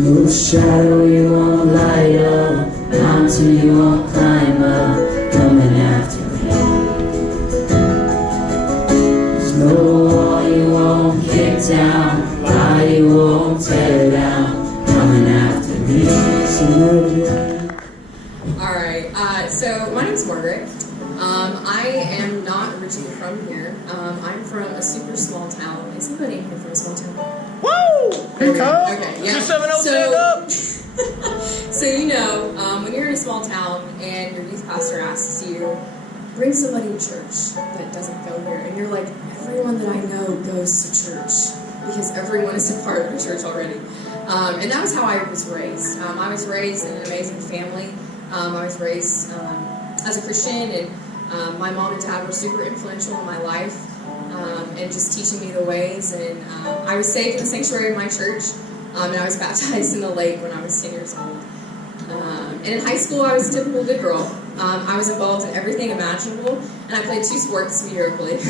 No shadow you won't light up, mountain you won't climb up, coming after me. There's no wall you won't kick down, lie you won't tear down, coming after me. Alright, so my name's Margaret. I am not originally from here. I'm from a super small town. Is anybody in here from a small town? Woo! Okay, yeah. 270 stand up! So you know, when you're in a small town and your youth pastor asks you, bring somebody to church that doesn't go here, and you're like, everyone that I know goes to church because everyone is a part of the church already. And that was how I was raised. I was raised in an amazing family. I was raised as a Christian, and my mom and dad were super influential in my life, and just teaching me the ways. And I was saved in the sanctuary of my church, and I was baptized in the lake when I was 10 years old. And in high school, I was a typical good girl. I was involved in everything imaginable, and I played 2 sports mediocrely.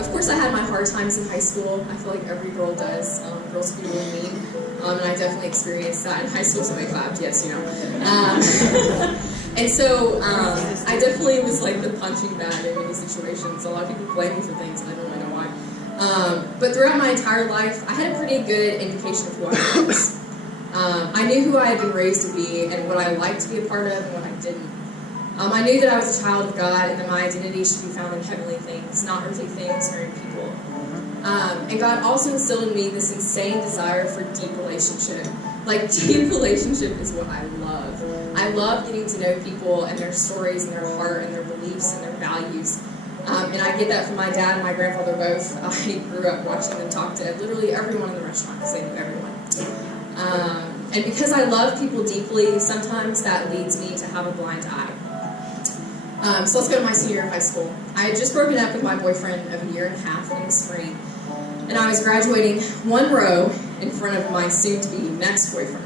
Of course, I had my hard times in high school. I feel like every girl does. Girls can be really mean, and I definitely experienced that in high school. Somebody clapped, yes, you know. And so I definitely was like the punching bag in many situations. A lot of people blame me for things, and I don't really know why. But throughout my entire life, I had a pretty good indication of who I was. I knew who I had been raised to be and what I liked to be a part of and what I didn't. I knew that I was a child of God and that my identity should be found in heavenly things, not earthly things or in people. And God also instilled in me this insane desire for deep relationship. Like, deep relationship is what I love. I love getting to know people and their stories and their heart and their beliefs and their values. And I get that from my dad and my grandfather both. I grew up watching them talk to literally everyone in the restaurant because they knew everyone. And because I love people deeply, sometimes that leads me to have a blind eye. So let's go to my senior year of high school. I had just broken up with my boyfriend of a year and a half in the spring, and I was graduating 1 row in front of my soon-to-be next boyfriend.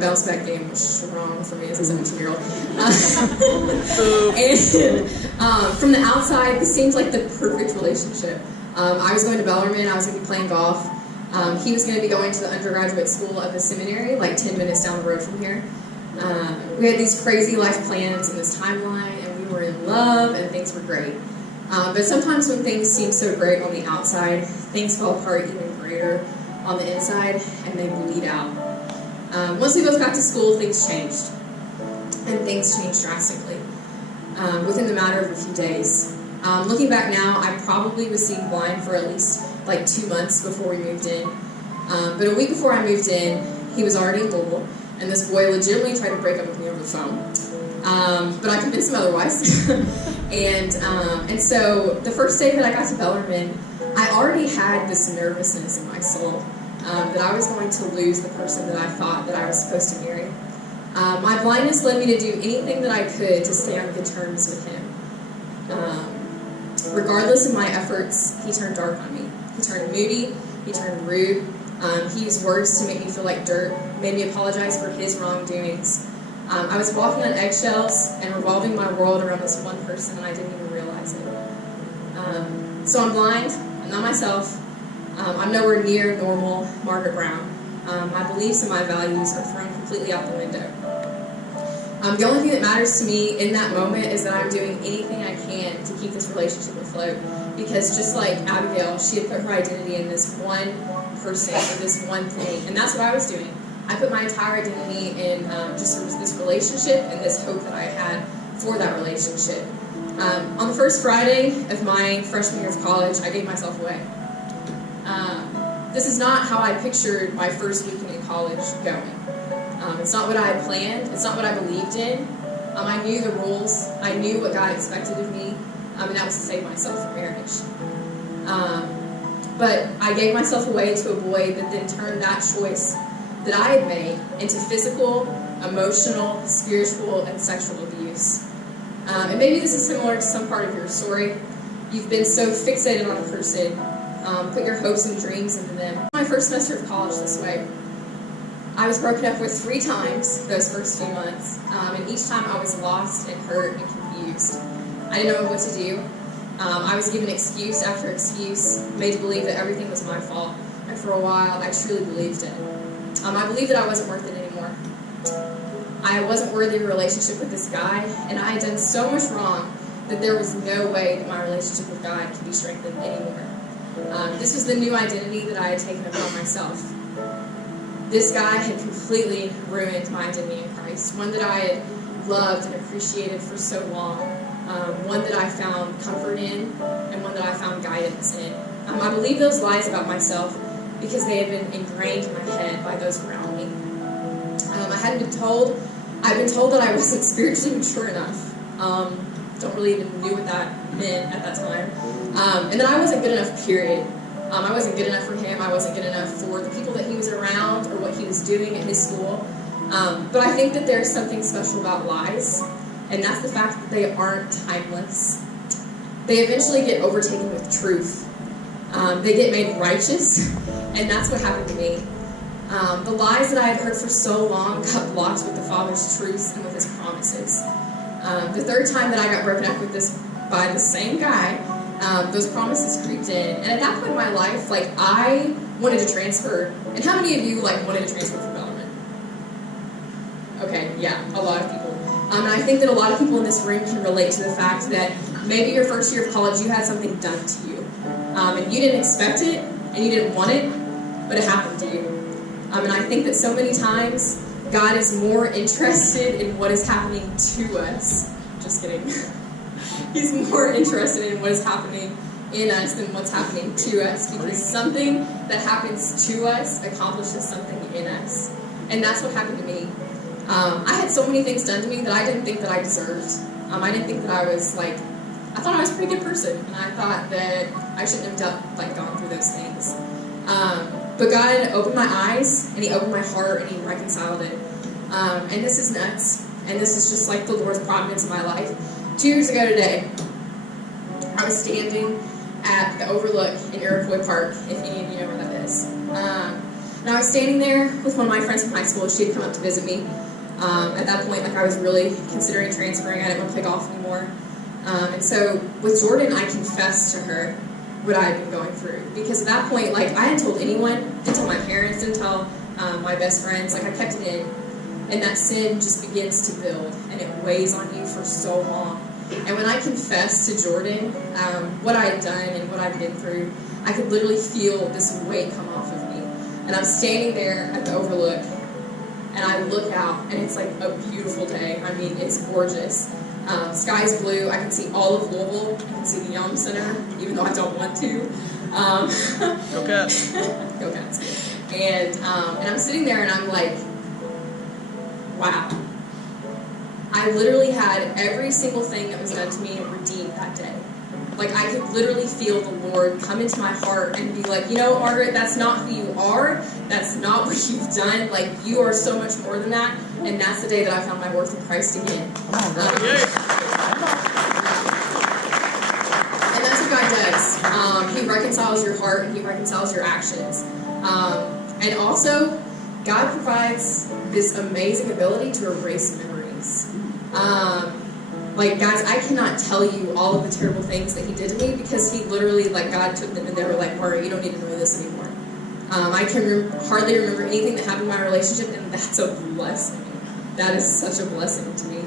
Bounce back game was wrong for me as a 17-year-old. And from the outside, this seemed like the perfect relationship. I was going to Bellarmine, I was going to be playing golf. He was going to be going to the undergraduate school of the seminary, like 10 minutes down the road from here. We had these crazy life plans and this timeline, and we were in love, and things were great. But sometimes when things seem so great on the outside, things fall apart even greater on the inside, and they bleed out. Once we both got to school, things changed. And things changed drastically within the matter of a few days. Looking back now, I probably was seeing blind for at least like 2 months before we moved in. But a week before I moved in, he was already in Louisville, and this boy legitimately tried to break up with me over the phone. But I convinced him otherwise. And so the first day that I got to Bellarmine, I already had this nervousness in my soul that I was going to lose the person that I thought that I was supposed to marry. My blindness led me to do anything that I could to stay on good terms with him. Regardless of my efforts, he turned dark on me. He turned moody, he turned rude, he used words to make me feel like dirt, made me apologize for his wrongdoings. I was walking on eggshells and revolving my world around this one person, and I didn't even realize it. So I'm blind, I'm not myself, I'm nowhere near normal Margaret Brown. My beliefs and my values are thrown completely out the window. The only thing that matters to me in that moment is that I'm doing anything I can to keep this relationship afloat. Because just like Abigail, she had put her identity in this one person, or this one thing. And that's what I was doing. I put my entire identity in just this relationship and this hope that I had for that relationship. On the first Friday of my freshman year of college, I gave myself away. This is not how I pictured my first weekend in college going. It's not what I had planned. It's not what I believed in. I knew the rules. I knew what God expected of me, and that was to save myself from marriage. But I gave myself away to a boy that then turned that choice that I had made into physical, emotional, spiritual, and sexual abuse. And maybe this is similar to some part of your story. You've been so fixated on a person, put your hopes and dreams into them. My first semester of college this way. I was broken up with 3 times those first few months, and each time I was lost and hurt and confused. I didn't know what to do. I was given excuse after excuse, made to believe that everything was my fault, and for a while I truly believed it. I believed that I wasn't worth it anymore. I wasn't worthy of a relationship with this guy, and I had done so much wrong that there was no way that my relationship with God could be strengthened anymore. This was the new identity that I had taken upon myself. This guy had completely ruined my identity in Christ, one that I had loved and appreciated for so long, one that I found comfort in, and one that I found guidance in. I believed those lies about myself because they had been ingrained in my head by those around me. I'd been told that I wasn't spiritually mature enough. Don't really even knew what that meant at that time. And that I wasn't good enough, period. I wasn't good enough for him. I wasn't good enough for the people that he was around or what he was doing at his school. But I think that there's something special about lies, and that's the fact that they aren't timeless. They eventually get overtaken with truth. They get made righteous, and that's what happened to me. The lies that I had heard for so long got blocked with the Father's truths and with His promises. The third time that I got broken up with by the same guy, those promises creeped in. And at that point in my life, I wanted to transfer. And how many of you, wanted to transfer from Bellarmine? Okay, yeah, a lot of people. And I think that a lot of people in this room can relate to the fact that maybe your first year of college, you had something done to you. And you didn't expect it, and you didn't want it, but it happened to you. And I think that so many times, God is more interested in what is happening to us. Just kidding. He's more interested in what is happening in us than what's happening to us, because something that happens to us accomplishes something in us. And that's what happened to me. I had so many things done to me that I didn't think that I deserved. I didn't think that I was I thought I was a pretty good person, and I thought that I shouldn't have gone through those things. But God opened my eyes, and He opened my heart, and He reconciled it. And this is nuts, and this is just the Lord's providence in my life. 2 years ago today, I was standing at the Overlook in Iroquois Park, if any of you know where that is. And I was standing there with one of my friends from high school. She had come up to visit me. At that point, I was really considering transferring. I didn't want to play golf anymore. And so with Jordan, I confessed to her what I had been going through. Because at that point, I hadn't told anyone, didn't tell my parents, didn't tell my best friends. I kept it in. And that sin just begins to build, and it weighs on you for so long. And when I confessed to Jordan what I had done and what I'd been through, I could literally feel this weight come off of me. And I'm standing there at the Overlook, and I look out, and it's a beautiful day. I mean, it's gorgeous. Sky's blue. I can see all of Louisville. I can see the Yum Center, even though I don't want to. Go Cats. Go Cats. And I'm sitting there, and I'm wow. I literally had every single thing that was done to me redeemed that day. I could literally feel the Lord come into my heart and be Margaret, that's not who you are. That's not what you've done. You are so much more than that. And that's the day that I found my worth in Christ again. And that's what God does. He reconciles your heart, and He reconciles your actions. And also, God provides this amazing ability to erase memories. Guys, I cannot tell you all of the terrible things that He did to me, because He literally, God took them and they were Margaret, you don't need to know this anymore. I can hardly remember anything that happened in my relationship, and that's a blessing. That is such a blessing to me.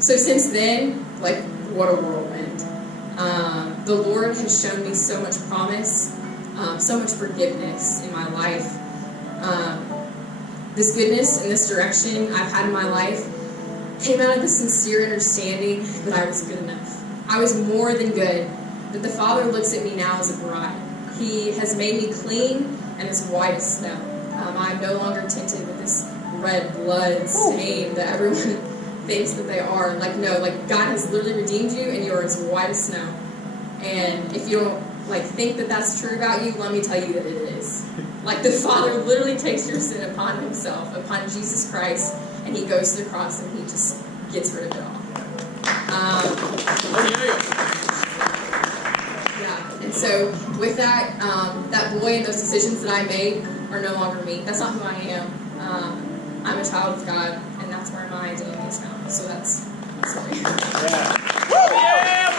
So since then, what a whirlwind. The Lord has shown me so much promise, so much forgiveness in my life. This goodness and this direction I've had in my life came out of the sincere understanding that I was good enough. I was more than good, that the Father looks at me now as a bride. He has made me clean and as white as snow. I'm no longer tinted with this red blood stain that everyone thinks that they are. God has literally redeemed you, and you're as white as snow. And if you don't think that that's true about you, let me tell you that it is. The Father literally takes your sin upon Himself, upon Jesus Christ, and He goes to the cross and He just gets rid of it all. Yeah, and so with that, that boy and those decisions that I made are no longer me. That's not who I am. I'm a child of God, and that's where my identity is found. So that's me. Yeah. Woo! Yeah!